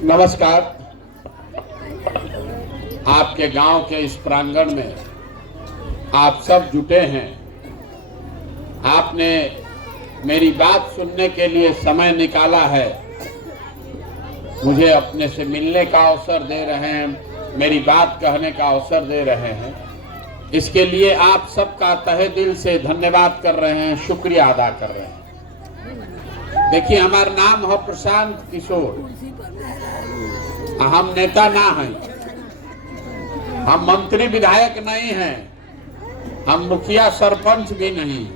नमस्कार। आपके गांव के इस प्रांगण में आप सब जुटे हैं। आपने मेरी बात सुनने के लिए समय निकाला है, मुझे अपने से मिलने का अवसर दे रहे हैं, मेरी बात कहने का अवसर दे रहे हैं। इसके लिए आप सबका तहे दिल से धन्यवाद कर रहे हैं, शुक्रिया अदा कर रहे हैं। देखिए, हमारा नाम है प्रशांत किशोर। हम नेता ना हैं, हम मंत्री विधायक नहीं हैं, हम मुखिया सरपंच भी नहीं।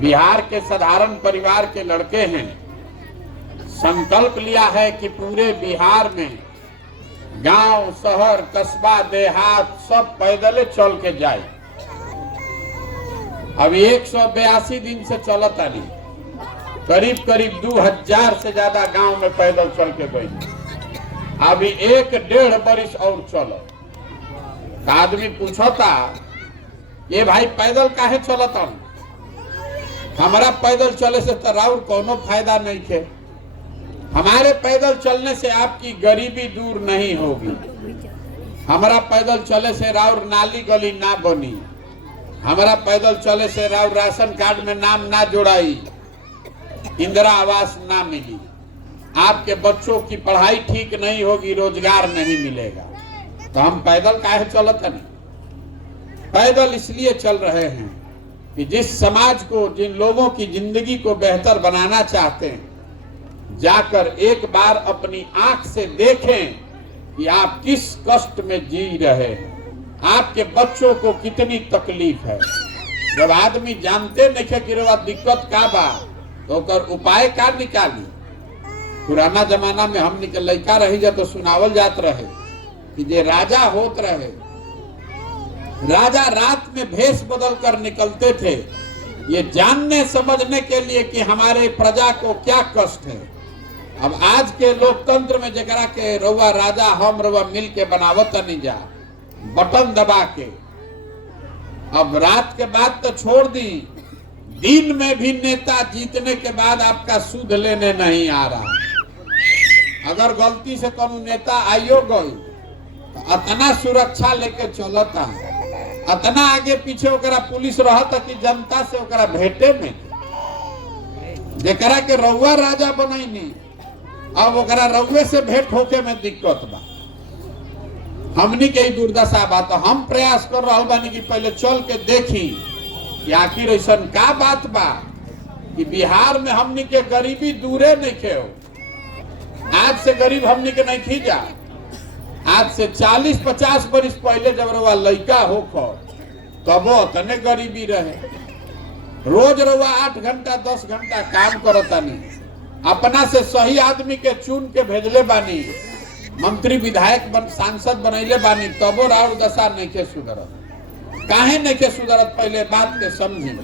बिहार के साधारण परिवार के लड़के हैं। संकल्प लिया है कि पूरे बिहार में गांव, शहर, कस्बा, देहात सब पैदल चल के जाए। अभी 182 दिन से चलता नहीं, करीब 2000 से ज्यादा गांव में पैदल चल के गई। अभी 1-1.5 बरिस और चलो। आदमी पूछता, ये भाई पैदल काहे चलता? हमारा पैदल चले से तो राउर कोनो फायदा नहीं है। हमारे पैदल चलने से आपकी गरीबी दूर नहीं होगी। हमारा पैदल चले से राउर नाली गली ना बनी। हमारा पैदल चले से राउर राशन कार्ड में नाम ना जोड़ाई, इंदिरा आवास ना मिली, आपके बच्चों की पढ़ाई ठीक नहीं होगी, रोजगार नहीं मिलेगा। तो हम पैदल काहे चलते नहीं? पैदल इसलिए चल रहे हैं कि जिस समाज को, जिन लोगों की जिंदगी को बेहतर बनाना चाहते हैं, जाकर एक बार अपनी आंख से देखें कि आप किस कष्ट में जी रहे हैं, आपके बच्चों को कितनी तकलीफ है। जब आदमी जानते नहीं कि दिक्कत का बा तो कर उपाय का निकाली। पुराना जमाना में हम लड़का रही जा तो सुनावल जात रहे कि जे राजा होत रहे, राजा रात में भेष बदल कर निकलते थे, ये जानने समझने के लिए कि हमारे प्रजा को क्या कष्ट है। अब आज के लोकतंत्र में जकरा के रउआ राजा हम रउआ मिल के बनावत नहीं जा, बटन दबा के। अब रात के बाद तो छोड़ दी, दिन में भी नेता जीतने के बाद आपका सूद लेने नहीं आ रहा। अगर गलती से कोनो नेता आइयो गई तो अतना सुरक्षा लेके चलता, अतना आगे पीछे ओकरा पुलिस रहता कि जनता से ओकरा भेटे में। जेकरा के रउआ राजा बनैनी, अब ओकरा रउए से भेंट होके में दिक्कत बा। हमनी के दुर्दशा बा। तो हम प्रयास कर रहा बानी कि पहले चल के देखी कि आखिर ऐसा का बात बा कि बिहार में हमनी के गरीबी दूरे नहीं खे हो। आज से गरीब हमनी के नहीं थी जा। आज से 40-50 बरिस पहले जब रउआ लड़का हो तब तने गरीबी रहे। रोज रउआ 8 घंटा 10 घंटा काम करता नहीं, अपना से सही आदमी के चुन के भेजले बानी, मंत्री विधायक सांसद बनैले बानी, तबो राउर दशा नहीं के सुधरत। काहे नहीं के सुधरत? पहले बात के समझी।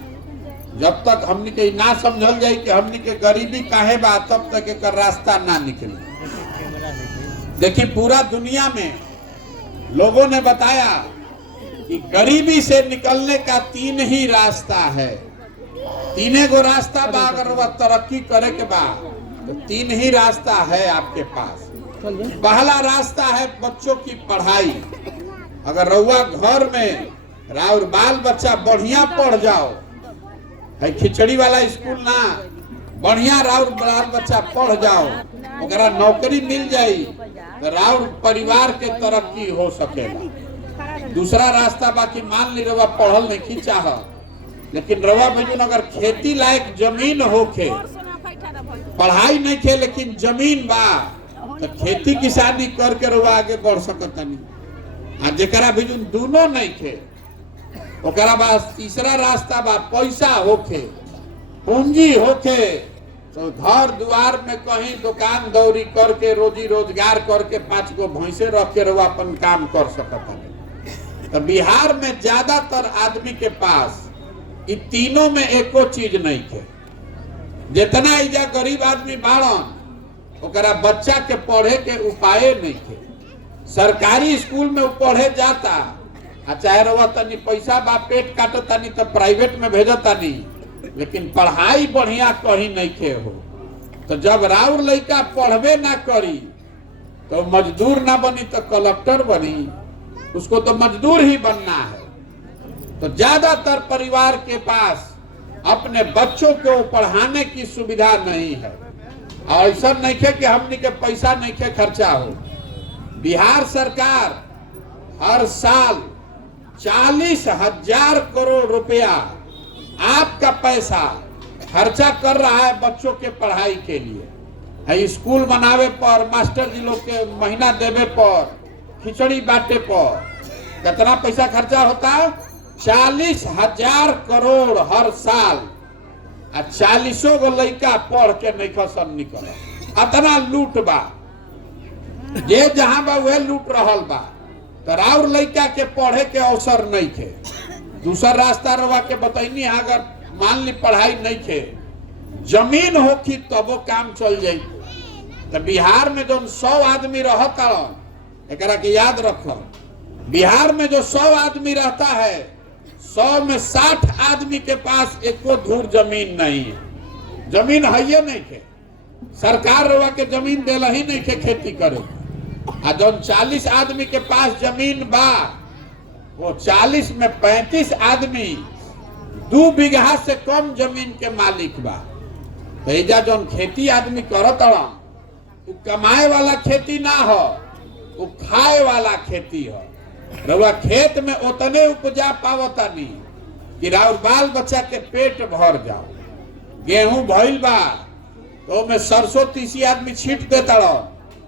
जब तक हमनी के ना समझल जाए कि हमनी के गरीबी काहे बा, तब तक एक रास्ता ना निकले। देखिए, पूरा दुनिया में लोगों ने बताया कि गरीबी से निकलने का 3 ही रास्ता है। 3 गो रास्ता बा। अगर वह तरक्की करे के बाद तो 3 ही रास्ता है आपके पास। पहला रास्ता है बच्चों की पढ़ाई। अगर रउआ घर में राउर बाल बच्चा बढ़िया पढ़ जाओ, खिचड़ी वाला स्कूल ना, बढ़िया राउर बाल बच्चा पढ़ जाओ, ओकरा नौकरी मिल जाई तो राउर परिवार के तरक्की हो सकेला। दूसरा रास्ता बाकी मान ली रउआ पढ़ल नहीं चाह, लेकिन रउआ भजन अगर खेती लायक जमीन होखे, पढ़ाई नहीं खे लेकिन जमीन बा, तो खेती किसानी करके रउआ आगे बढ़ सकतनी। आ जेकरा भजन दोनों नहीं खे, ओकरा बाद तीसरा रास्ता बा पैसा होखे, पूंजी होखे, तो घर द्वार में कहीं दुकान दौरी करके रोजी रोजगार करके 5 गो भैंसे रख के रउआ अपन काम कर सकता। तो बिहार में ज्यादातर आदमी के पास इ तीनों में एको चीज नहीं है। जितना इजा गरीब आदमी बाड़न, ओकरा बच्चा के पढ़े के उपाय नहीं है। सरकारी स्कूल में पढ़े जाता, चाहे रउआ तनी पैसा बा पेट काटतानी तो प्राइवेट में भेजतानी, लेकिन पढ़ाई बढ़िया कहीं नहीं खे हो। तो जब राउर लड़का पढ़बे ना करी तो मजदूर ना बनी तो कलेक्टर बनी, उसको तो मजदूर ही बनना है। तो ज्यादातर परिवार के पास अपने बच्चों को पढ़ाने की सुविधा नहीं है। और ऐसा नहीं है कि हमने के पैसा नहीं के खर्चा हो। बिहार सरकार हर साल 40,000 करोड़ रुपया आपका पैसा खर्चा कर रहा है बच्चों के पढ़ाई के लिए। स्कूल बनावे पर, मास्टर जी लोग के महीना देवे पर, खिचड़ी बांटे पर कितना पैसा खर्चा होता है? 40,000 करोड़ हर साल। 40 गो लड़का पढ़ के नहीं खसन निकल, अतना लूट बा। जे जहां बा वह लूट रहल बा। तो और लड़का के पढ़े के अवसर नहीं थे। दूसरा रास्ता रवा के बताइनी, अगर मान ली पढ़ाई नहीं थे, जमीन होखी तब वो काम चल जाये। तो बिहार में जो 100 आदमी रहता, एक के याद रखो, बिहार में जो 100 आदमी रहता है, 100 में 60 आदमी के पास एको धूर जमीन नहीं है। जमीन है ये नहीं थे, सरकार रवा के जमीन देला ही नहीं थे खेती करे। और जो 40 आदमी के पास जमीन बा, वो 40 में 35 आदमी 2 बीघा से कम जमीन के मालिक बा। तो एजा जो खेती आदमी करत वो कमाए वाला खेती ना हो, वो खाए वाला खेती हो। रउआ खेत में उतने उपजा पावता नहीं कि राउर बाल बच्चा के पेट भर जाओ। गेहूं भइल बा तो में सरसों तीसी आदमी छीट देता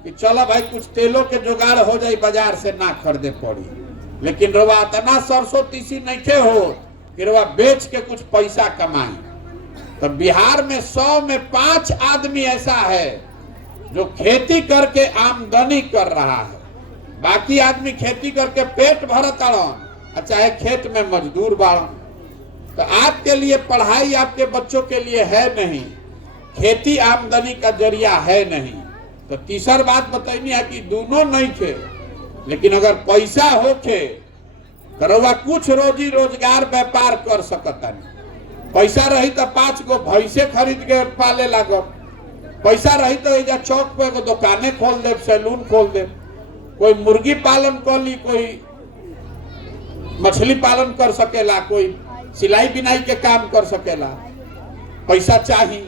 कि चलो भाई कुछ तेलों के जुगाड़ हो जाए, बाजार से ना खरीदे पड़ी। लेकिन रउआ इतना सरसों तीसी नहीं खे हो कि रउआ बेच के कुछ पैसा कमाए। तो बिहार में 100 में 5 आदमी ऐसा है जो खेती करके आमदनी कर रहा है। बाकी आदमी खेती करके पेट भरत अड़न, चाहे खेत में मजदूर बाड़न। तो आपके लिए पढ़ाई आपके बच्चों के लिए है नहीं, खेती आमदनी का जरिया है नहीं। तो तीसरा बात बताइए है कि दोनों नहीं थे, लेकिन अगर पैसा होके तो रउआ कुछ रोजी रोजगार व्यापार कर सकता नहीं। पैसा रही तो 5 गो भैंसे खरीद के पाले लागब, पैसा रही तो एजा चौक पे एगो दुकाने खोल दे, सैलून खोल दे, कोई मुर्गी पालन कर ली, कोई मछली पालन कर सकेला, कोई सिलाई बिनाई के काम कर सकेला। पैसा चाहिए।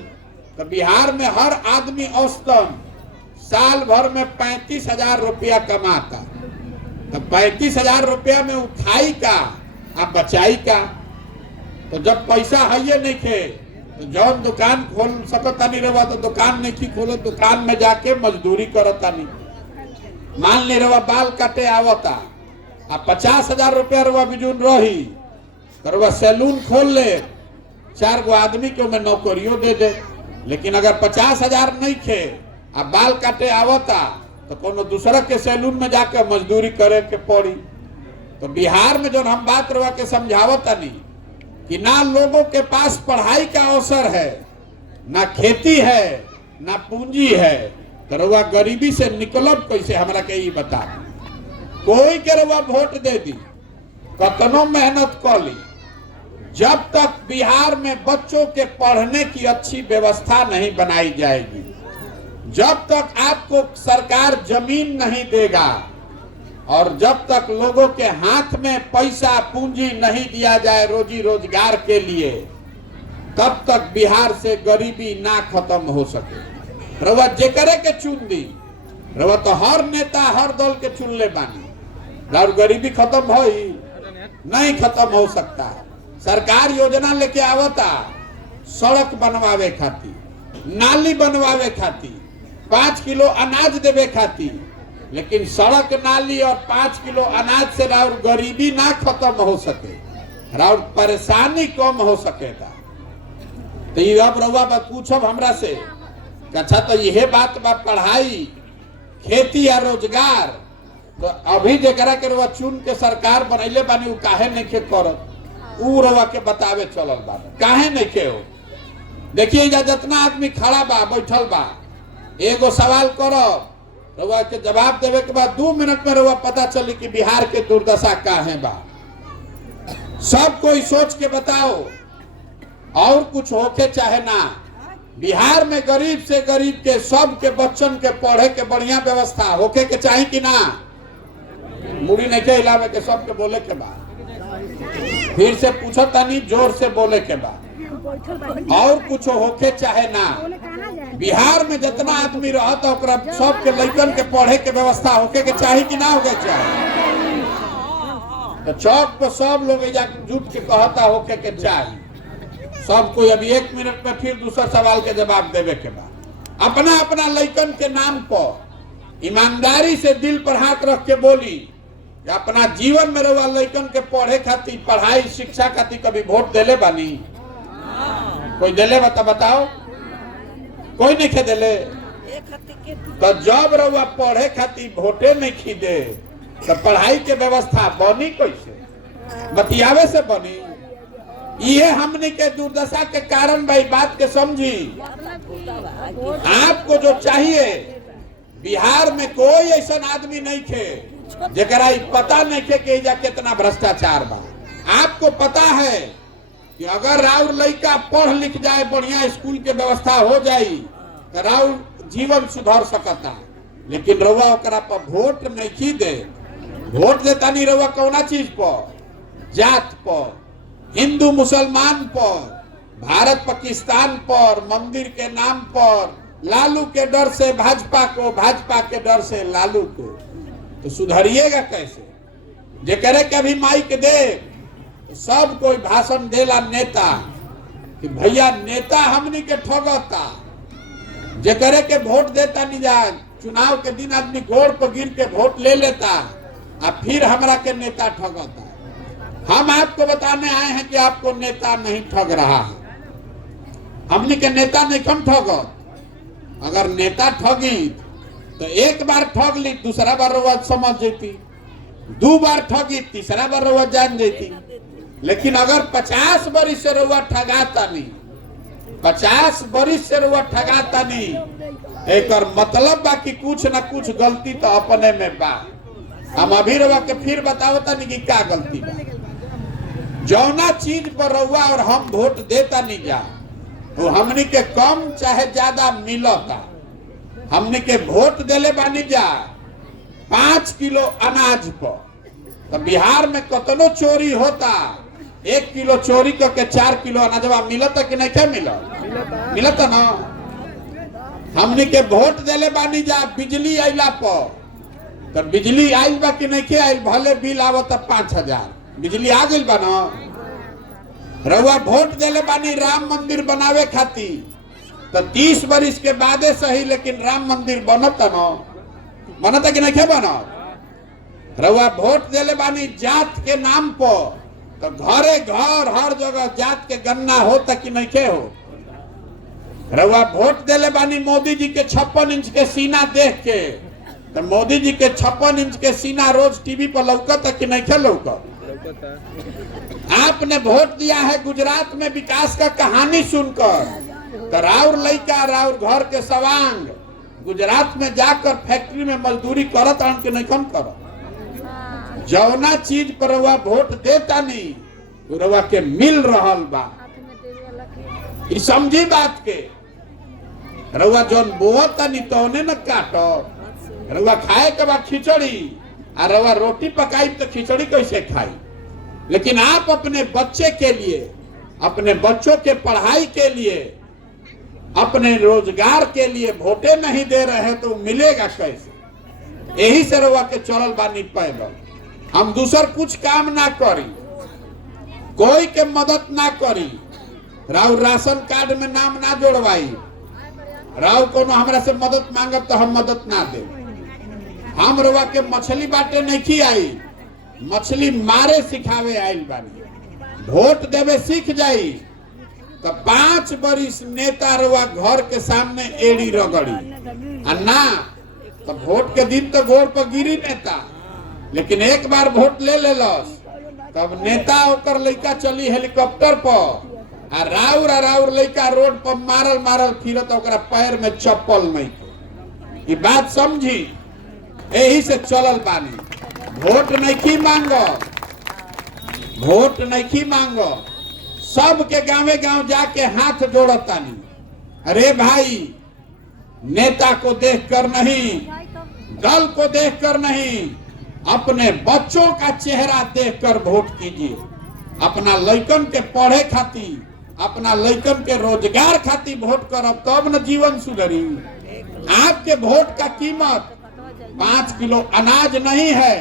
तो बिहार में हर आदमी औसतन साल भर में 35,000 रुपया कमाता। तो 35,000 रुपया में उठाई का आप बचाई का। तो जब पैसा है ये नहीं खे तो जौन दुकान खोल सकता नहीं रहा, तो दुकान नहीं थी खोलो, दुकान में जाके मजदूरी करता नहीं। मान ले रहा बाल काटे आवता, अब 50,000 रुपया रवा बिजुन रही तो रवा सैलून खोल ले, 4 गो आदमी को मैं नौकरियों दे दे। लेकिन अगर 50,000 नहीं खे अब बाल काटे आवता तो कोनो दूसरा के सैलून में जाकर मजदूरी करे के पड़ी। तो बिहार में जो हम बात रवा के समझावता नहीं कि ना लोगों के पास पढ़ाई का अवसर है, ना खेती है, ना पूंजी है। तो रउआ गरीबी से निकलब कैसे, हमरा के ही बता। कोई के रउआ वोट दे दी, कतनो मेहनत कर ली, जब तक बिहार में बच्चों के पढ़ने की अच्छी व्यवस्था नहीं बनाई जाएगी, जब तक आपको सरकार जमीन नहीं देगा और जब तक लोगों के हाथ में पैसा पूंजी नहीं दिया जाए रोजी रोजगार के लिए, तब तक बिहार से गरीबी ना खत्म हो सके। रउआ जेकरे के चुन दी, रउआ तो हर नेता हर दल के चुन ले बानी, और गरीबी खत्म हो नहीं खत्म हो सकता। सरकार योजना लेके आवता सड़क बनवावे खाती, नाली बनवावे खाती, 5 किलो अनाज देवे खाती, लेकिन सड़क नाली और 5 किलो अनाज से राउर गरीबी ना खत्म हो सके, राउर परेशानी कम हो सकेगा। तो ये अब रउआ पूछब हमरा से, अच्छा तो यह बात बा पढ़ाई खेती या रोजगार, तो अभी जरा के रउआ चुन के सरकार बनैले बानी, उ काहे नहीं के करत, उ रउआ के बतावे चलल बा काहे नहीं के हो। देखिए जितना आदमी खड़ा बा बैठल बा, एगो सवाल करो, रउआ के जवाब देवे के बाद 2 मिनट में रउआ पता चली कि बिहार के दुर्दशा काहे बा। सब कोई सोच के बताओ, और कुछ होके चाहे ना, बिहार में गरीब से गरीब के सब के बच्चन के पढ़े के बढ़िया व्यवस्था होके के चाहिए कि ना? मुड़ी नहीं के हिलावे के, सबके बोले के बाद फिर से पूछो तनी जोर से बोले के बाद, और कुछ होके चाहे ना। बिहार में जितना आदमी रहता ओकरा सबके लड़कन के पढ़े के व्यवस्था होके के चाहिए कि ना होके चाहिए? तो चौक पर सब लोग जुट के कहता होके के चाहिए। सब कोई अभी 1 मिनट में फिर दूसरा सवाल के जवाब देवे के बाद अपना अपना लड़कन के नाम पर ईमानदारी से दिल पर हाथ रख के बोली कि अपना जीवन में रहुआ लड़कन के पढ़े खातिर, पढ़ाई शिक्षा खातिर कभी वोट देले बानी? कोई देले बता बताओ? कोई नहीं खे देले। तो जब रहुआ पढ़े खातिर वोटे नहीं खीदे तो पढ़ाई के व्यवस्था बनी कैसे? बतियावे से बनी? ये हमने के दुर्दशा के कारण भाई बात के समझी। आपको जो चाहिए, बिहार में कोई ऐसा आदमी नहीं थे जरा पता नहीं थे कि कितना भ्रष्टाचार बा। आपको पता है कि अगर राउर लड़का पढ़ लिख जाए, बढ़िया स्कूल के व्यवस्था हो जाई तो राउर जीवन सुधर सकता। लेकिन रउआ ओकरा पर वोट नहीं दे। वोट देता नहीं रउआ कौना चीज पर? जात पर, हिंदू मुसलमान पर, भारत पाकिस्तान पर, मंदिर के नाम पर, लालू के डर से भाजपा को, भाजपा के डर से लालू को। तो सुधरिएगा कैसे? जे करे के अभी माइक दे तो सब कोई भाषण देला नेता कि भैया नेता हमनी के ठगता। जे करे के वोट देता नहीं जाए, चुनाव के दिन आदमी गोड़ पर गिर के वोट ले लेता और फिर हमरा के नेता ठगता। हम आपको बताने आए हैं कि आपको नेता नहीं ठग रहा है। हमने के नेता नहीं कम ठगत। अगर नेता ठगी तो एक बार ठग ली, दूसरा बार रउआ समझ जेती, 2 बार ठगी, तीसरा बार रउआ जान जेती। लेकिन अगर 50 बरिस से रउआ ठगाता नहीं, 50 बरिस से रउआ ठगाता नहीं, एक मतलब बा कि कुछ ना कुछ गलती तो अपने में बा। हम अभी रउआ के फिर बतावता नहीं कि क्या गलती बा। जौना चीज पर रउआ और हम वोट देता नहीं जा, वो हमनी के कम चाहे ज्यादा मिलता। हमनी के वोट देले बानी जा 5 किलो अनाज पर, तो बिहार में कतनो चोरी होता, 1 किलो चोरी करके 4 किलो अनाजवा मिलता कि नहीं? क्या मिलता ना? हमनी के वोट देले बानी जा बिजली आइला पर, तो बिजली आइल बा कि नहीं आइल? भले बिल आवता 5000, बिजली आ गई बा ना? रउआ वोट देले बानी राम मंदिर बनावे खातिर, तो 30 बरिस के बादे सही, लेकिन राम मंदिर बनता ना? बनता कि नहीं बनत? रउआ वोट देले बानी जात के नाम पर, तो घरे घर हर जगह जात के गन्ना होता कि नहीं हो? रउआ वोट देले बानी मोदी जी के 56 इंच के सीना देख के, तो मोदी जी के 56 इंच के सीना रोज टीवी पर लौकता कि नहीं लौकत? आपने वोट दिया है गुजरात में विकास का कहानी सुनकर, तो राउर लड़का राउर घर के सवांग गुजरात में जाकर फैक्ट्री में मजदूरी करत आन के नहीं कम कर। जौना चीज पर रउआ वोट देता नहीं, तो रउआ के मिल रहल बा। ई समझी बात के। रउआ जौन बोता नहीं तौने न काटो। रउआ खाए के बाद खिचड़ी, और रउआ रोटी पकाई तो खिचड़ी कैसे खाई? लेकिन आप अपने बच्चे के लिए, अपने बच्चों के पढ़ाई के लिए, अपने रोजगार के लिए वोटे नहीं दे रहे तो मिलेगा कैसे? यही से रउआ के चलल बानी पैदल। हम दूसर कुछ काम ना करी, कोई के मदद ना करी, राउर राशन कार्ड में नाम ना जोड़वाई, राउर कोनो हमरा से मदद मांगब तो हम मदद ना दे। हम रउआ के मछली बाटे नहीं की आई, मछली मारे सिखावे आइल बानी। वोट देवे सीख जाई तो 5 बरिस नेता रउआ घर के सामने एड़ी रगड़ी, और ना तो वोट के दिन तो गोड़ पर गिरी नेता। लेकिन एक बार वोट ले लेलस, तब नेता ओकर लड़का चली हेलीकॉप्टर पर, और राउर लड़का रोड पर मारल मारल फिरत, ओकरा पैर में चप्पल नहीं। ये बात समझी? यही से चलल बानी। वोट नहीं मांगो, वोट नहीं मांगो। सबके गांवे गांव जाके हाथ जोड़तानी अरे भाई, नेता को देखकर नहीं, दल को देखकर नहीं, अपने बच्चों का चेहरा देखकर वोट कीजिए। अपना लइकन के पढ़े खातिर, अपना लइकन के रोजगार खातिर वोट करब तब न जीवन सुधरी। आपके वोट का कीमत 5 किलो अनाज नहीं है,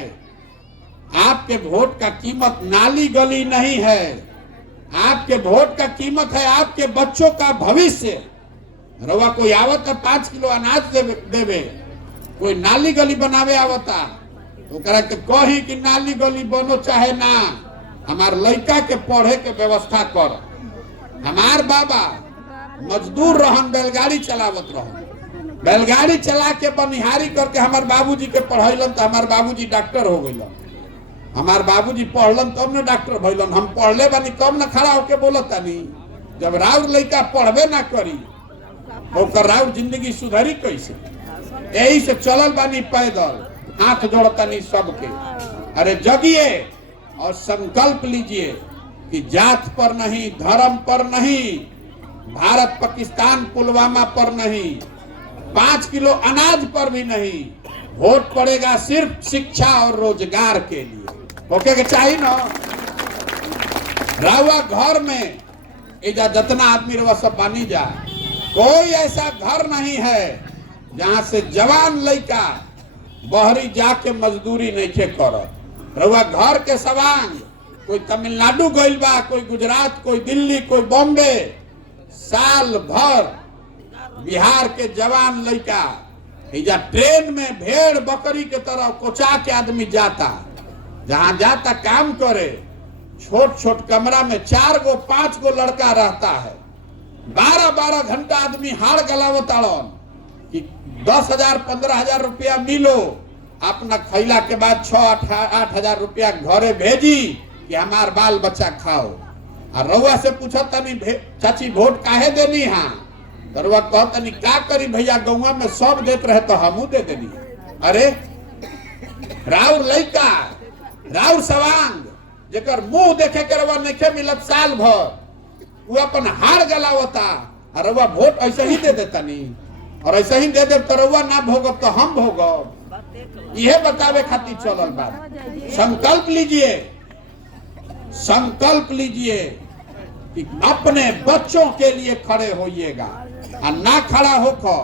आपके वोट का कीमत नाली गली नहीं है, आपके वोट का कीमत है आपके बच्चों का भविष्य। रवा कोई आवत 5 किलो अनाज देवे, कोई नाली गली बनावे आवता तो करा के कही कि नाली गली बनो चाहे ना, हमार लड़का के पढ़े के व्यवस्था कर। हमार बाबा मजदूर रहन, बैलगाड़ी चलावत रहन, बैलगाड़ी चला के बनिहारी करके हमार बाबूजी के पढ़ैलन तो हमार बाबूजी डॉक्टर हो गइलन। हमार बाबूजी पढ़लन तब न डॉक्टर भइलन। हम पढ़ले बानी तब न खड़ा होके बोलतानी। जब राउर लड़का पढ़बे ना करी ओकर राउर जिंदगी सुधरी कैसे? यही से चलल बानी पैदल, हाथ जोड़तानी सबके। अरे जगिए और संकल्प लीजिए कि जात पर नहीं, धर्म पर नहीं, भारत पाकिस्तान पुलवामा पर नहीं, 5 किलो अनाज पर भी नहीं, वोट पड़ेगा सिर्फ शिक्षा और रोजगार के लिए। ओके के चाहिए ना? रावा घर में इजा जितना आदमी रवा सब बानी जा, कोई ऐसा घर नहीं है जहां से जवान लड़का बहरी जाके मजदूरी नहीं के करत। रवा घर के सवांग कोई तमिलनाडु गइल बा, कोई गुजरात, कोई दिल्ली, कोई बॉम्बे, साल भर बिहार के जवान लड़का इजा ट्रेन में भेड़ बकरी के तरह कोचा के आदमी जाता, जहां जाता काम करे। छोट छोट कमरा में 4 गो 5 गो लड़का रहता है। 12-12 घंटा आदमी हाड़ गलावताड़न कि 10,000 15,000 रुपया मिलो, अपना खैला के बाद 6-8 हजार रुपया घरे भेजी कि हमार बाल बच्चा खाओ। और रउआ से पूछत तनी चाची वोट काहे देनी? हाँ तो रउआ कहतनी का करी भैया, गौवा में सब देत रहे तो हमू दे देनी। अरे राउर लइका, राउर सवांग जेकर मुंह देखे के रउआ नहीं मिलत साल भर, वो अपन हार गलावता और रउआ वोट ऐसे ही दे देतनी। और ऐसे ही दे दे तो रउआ ना भोगब तो हम भोगब। यह बतावे खातिर चलल बात। संकल्प लीजिए, संकल्प लीजिए कि अपने बच्चों के लिए खड़े होइएगा और ना खड़ा होकर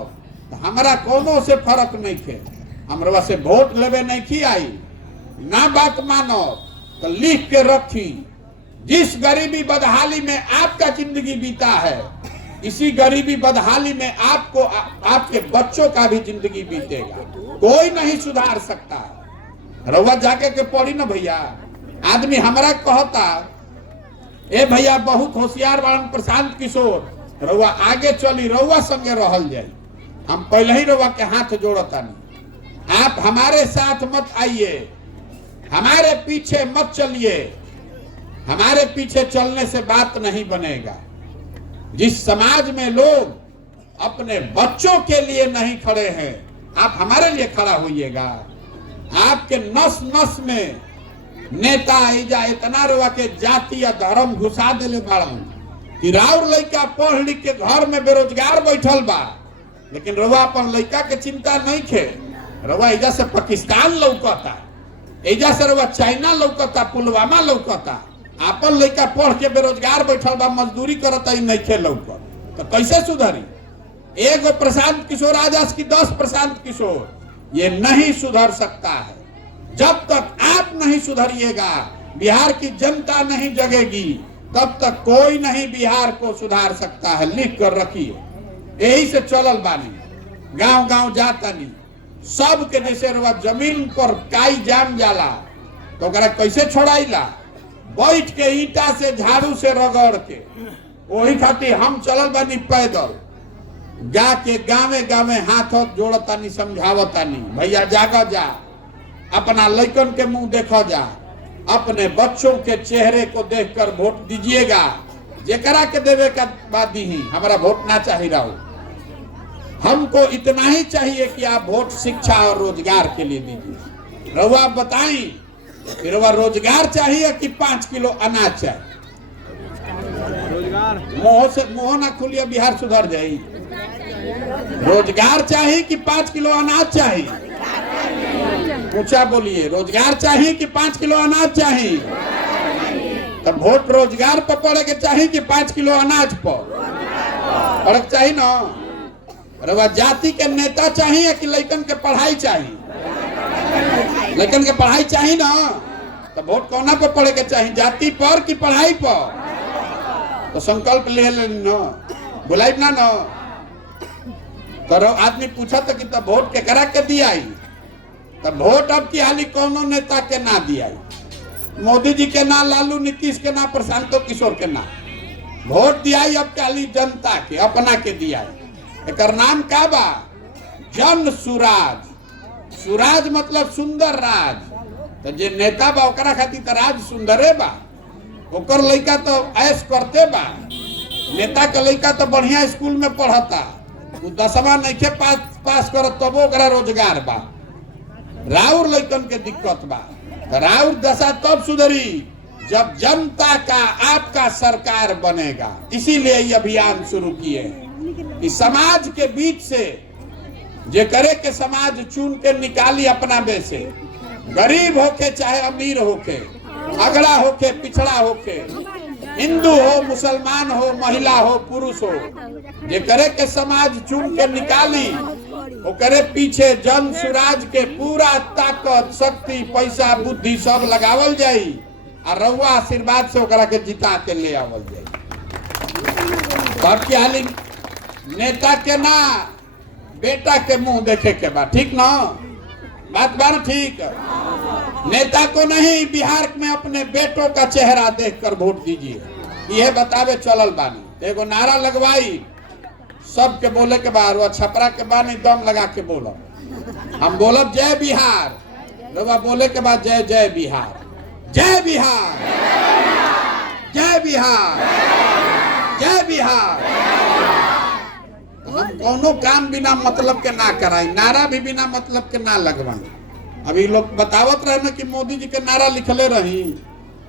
तो हमारा कोनो से फर्क नहीं थे। हमरा से वोट लेवे नहीं की आई ना, बात मानो तो लिख के रखी। जिस गरीबी बदहाली में आपका जिंदगी बीता है, इसी गरीबी बदहाली में आपको आपके बच्चों का भी जिंदगी बीतेगा। कोई नहीं सुधार सकता। रउआ जाके के पढ़ी ना भैया। आदमी हमरा कहता ए भैया बहुत होशियार बाड़न प्रशांत किशोर, रउआ आगे चली, रउआ संगे रहल जाई। हम पहले ही रउआ के हाथ जोड़तानी। आप हमारे साथ मत आइए, हमारे पीछे मत चलिए। हमारे पीछे चलने से बात नहीं बनेगा। जिस समाज में लोग अपने बच्चों के लिए नहीं खड़े हैं, आप हमारे लिए खड़ा होइएगा। आपके नस नस में नेता इजा इतना रुआ के जाति या धर्म घुसा देले बाड़न कि राउर लइका पढ़ लिख के घर में बेरोजगार बैठल बा, लेकिन रुआ अपन लइका के चिंता नहीं खे। रुआ इजा से पाकिस्तान लौकता, इजा से रुआ चाइना लौकता, पुलवामा लौकता। अपन लइका पढ़ के बेरोजगार बैठल बा, मजदूरी करता ही नहीं खे लौकत, तो कैसे सुधरी? एगो प्रशांत किशोर आजाद की 10 प्रशांत किशोर, ये नहीं सुधर सकता है। जब तक आप नहीं सुधरिएगा, बिहार की जनता नहीं जगेगी, तब तक कोई नहीं बिहार को सुधार सकता है। लिख कर रखिए। यही से चलल बानी, गांव गांव जातानी, सब के जैसे रुआ जमीन पर काई जाम जाला तो कैसे छोड़ाइला? बैठ के ईटा से झाड़ू से रगड़ के। वही खातिर हम चलल बानी पैदल, जाके गावे गावे हाथ जोड़तानी, समझावतानी भैया जागा जा, अपना लइकन के मुंह देखा जा, अपने बच्चों के चेहरे को देखकर वोट दीजिएगा। जेकरा के देवे का बात दी, हमारा वोट ना चाहिए रहो। हमको इतना ही चाहिए कि आप वोट शिक्षा और रोजगार के लिए दीजिए। रहुआ बताई, फिर वह रोजगार चाहिए कि 5 किलो अनाज चाहिए? रोजगार। मोह से मोह ना खुलिए, बिहार सुधर जाये। रोजगार चाहिए कि 5 किलो अनाज चाहिए? ऊंचा बोलिए, रोजगार चाहिए कि 5 किलो अनाज चाहिए? तब वोट रोजगार पर पड़े के चाहिए कि 5 किलो अनाज पर पड़े चाहिए ना? अरे जाति के नेता चाहिए कि लड़कन के पढ़ाई चाहिए? लड़कन के पढ़ाई चाहिए ना? तो वोट कोना पर पड़े के चाहिए, जाति पर कि पढ़ाई पर? तो संकल्प ले लेना, बुलाई ना ना करो। आदमी पूछा तो कि तब वोट के करा के दिया, तब वोट अब की हाली कोनो नेता के ना दिया, मोदी जी के ना, लालू नीतीश के ना, प्रशांतो किशोर के ना, वोट दिया अब के हाली जनता के, अपना के दिया। एक नाम का बा जन सुराज। सुराज मतलब सुंदर राज। तो जे नेता बा ओकरा खातिर तो राज सुंदरे बा, ओकर लड़का तो ऐश करते बा। नेता के लड़का तो बढ़िया स्कूल में पढ़ता, वो 10वां नहीं पास करत तब ओकरा रोजगार बा। राउर लड़कन के दिक्कत बा, राउर दशा तब सुधरी जब जनता का आपका सरकार बनेगा। इसीलिए ये अभियान शुरू किए कि समाज के बीच से जे करे के समाज चुन के निकाली अपना में से, गरीब होके चाहे अमीर होके, अगड़ा होके पिछड़ा होके, हिंदू हो मुसलमान हो महिला हो पुरुष हो, जे करे के समाज चुन के निकाली, वो करे पीछे जन सुराज के पूरा ताकत शक्ति पैसा बुद्धि सब लगावल जाई और रउआ आशीर्वाद से ओकरा के जिता के ले आवल जाई। सबके हाली नेता के ना बेटा के मुंह देखे के बा, ठीक ना? बात बार ठीक। नेता को नहीं, बिहार में अपने बेटों का चेहरा देखकर वोट दीजिए, यह बतावे चलल बानी। एगो नारा लगवाई सबके बोले के बाद, वो छपरा के बानी दम लगा के बोलो। हम बोलब जय बिहार, रवा बोले के बाद जय जय बिहार, जय बिहार, जय बिहार, जय बिहार। हम कोनो काम बिना मतलब के ना कराई, नारा भी बिना मतलब के ना लगवाई। अभी लोग बतावत रहे ना कि मोदी जी के नारा लिखले रही,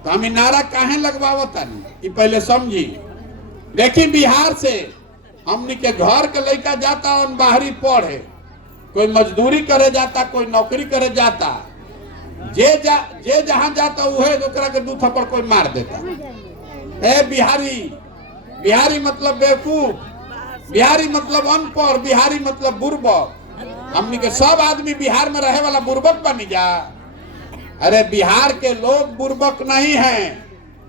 तो हम नारा काहे लगवावत आनी कि पहले समझी। देखी बिहार से हमनी के घर के लड़का जाता और बाहरी पढ़े, कोई मजदूरी करे जाता, कोई नौकरी करे जाता, जे जहां जाता उहे ओकरा के 2 थप्पड़ कोई मार देता। ए बिहारी, बिहारी मतलब बेवकूफ, बिहारी मतलब अनपढ़, बिहारी मतलब बुर्बक। हमनी के सब आदमी बिहार में रहे वाला बुर्बक बनी जा? अरे बिहार के लोग बुर्बक नहीं हैं।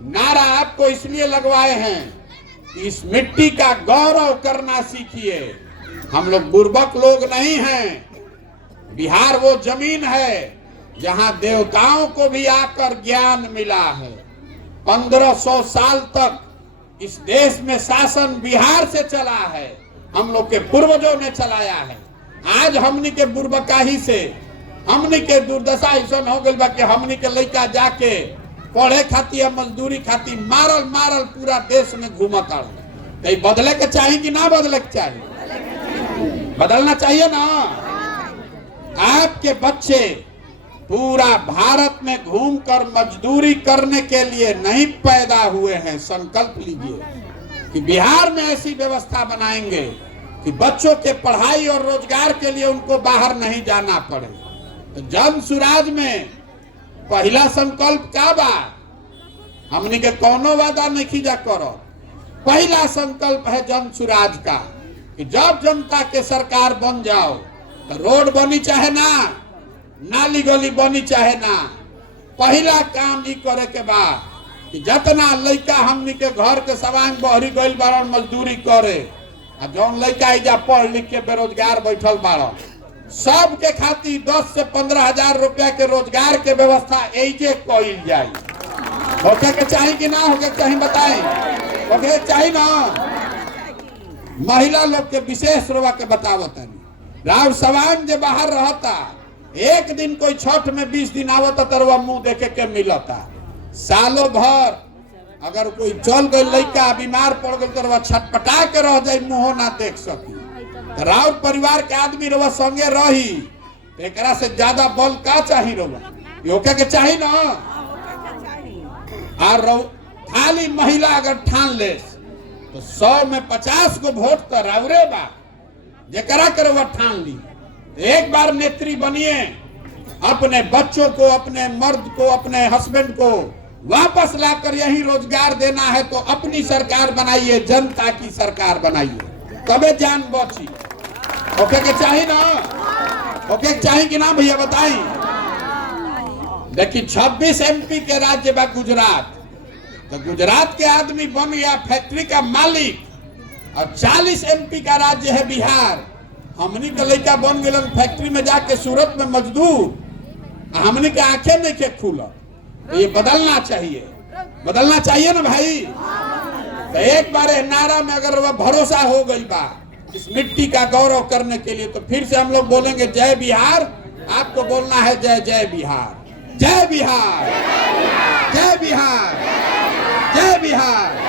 नारा आपको इसलिए लगवाए हैं कि इस मिट्टी का गौरव करना सीखिए। हम लोग बुर्बक लोग नहीं हैं। बिहार वो जमीन है जहां देवताओं को भी आकर ज्ञान मिला है। 1500 साल तक इस देश में शासन बिहार से चला है, हम लोग के पूर्वजों ने चलाया है। आज हमनी के बुर्बकाही से हमनी के दुर्दशा ऐसा हो गई बा कि हमनी के लड़का जाके पढ़े खातिर मजदूरी खातिर मारल मारल पूरा देश में घूमत आ। कहीं बदले के चाहिए कि ना बदले के चाहिए? बदलना चाहिए ना। आपके बच्चे पूरा भारत में घूमकर मजदूरी करने के लिए नहीं पैदा हुए हैं। संकल्प लीजिए कि बिहार में ऐसी व्यवस्था बनाएंगे कि बच्चों के पढ़ाई और रोजगार के लिए उनको बाहर नहीं जाना पड़े। तो जन सुराज में पहला संकल्प क्या बा? हमने के कोनो वादा नहीं खींचा करो। पहला संकल्प है जन सुराज का कि जब जनता के सरकार बन जाओ तो रोड बनी चाहे ना, नाली गली बनी चाहे ना, पहला काम ये करे के बाद कि जितना लड़का हमनी के घर के सवांग बहरी गइल बारन मजदूरी करे, आ जौन लड़का इजा पढ़ लिख के बेरोजगार बैठल बारन, सब के खातिर 10 से 15 हजार रुपया के रोजगार के व्यवस्था एजे कइल जाए। होके के चाहिए कि ना होके के चाहिए बताएं? होके चाहिए ना। महिला लोग के विशेष रोवा के बतावत है। राव सवांग जे बाहर रहता, एक दिन कोई छठ में 20 दिन आवता तरवा मुंह देखे के मिलता। सालों भर अगर कोई चल गई लड़का बीमार पड़ गई तो छटपटा के रह जाए, मुंह ना देख सकी। राउर परिवार के आदमी रवा संगे रही, एकरा से ज्यादा बल का चाहिए? रवा योके के चाहिए ना। और खाली महिला अगर ठान ले तो 100 में 50 को वोट तो राउरे बा। जकरा कर वह ठान ली। एक बार नेत्री बनिए, अपने बच्चों को, अपने मर्द को, अपने हस्बैंड को वापस लाकर यही रोजगार देना है तो अपनी सरकार बनाइए, जनता की सरकार बनाइए, तबे जान बची। ओके के चाहिए ना? ओके चाहिए कि ना भैया बताई? देखिए 26 MP के राज्य बा गुजरात, तो गुजरात के आदमी बन गया फैक्ट्री का मालिक, और 40 MP का राज्य है बिहार। हमनी के लड़का बन गए फैक्ट्री में जाके सूरत में मजदूर, हमनी के आंखें नहीं के खुला। तो ये बदलना चाहिए, बदलना चाहिए ना भाई। तो एक बार नारा में अगर वह भरोसा हो गई बा इस मिट्टी का गौरव करने के लिए, तो फिर से हम लोग बोलेंगे जय बिहार। आपको बोलना है जय जय बिहार, जय बिहार, जय बिहार, जय बिहार।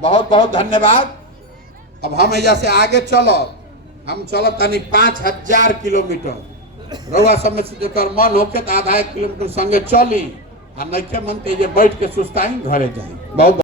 बहुत बहुत धन्यवाद। अब हम यहाँ से आगे चलो, हम चलो तनी 5000 किलोमीटर। रउआ सब में से जेकर मन होके तो आधा 1 किलोमीटर संगे चली, आ नइखे मन ते जे बैठ के सुस्ताई घरे जाई। बहुत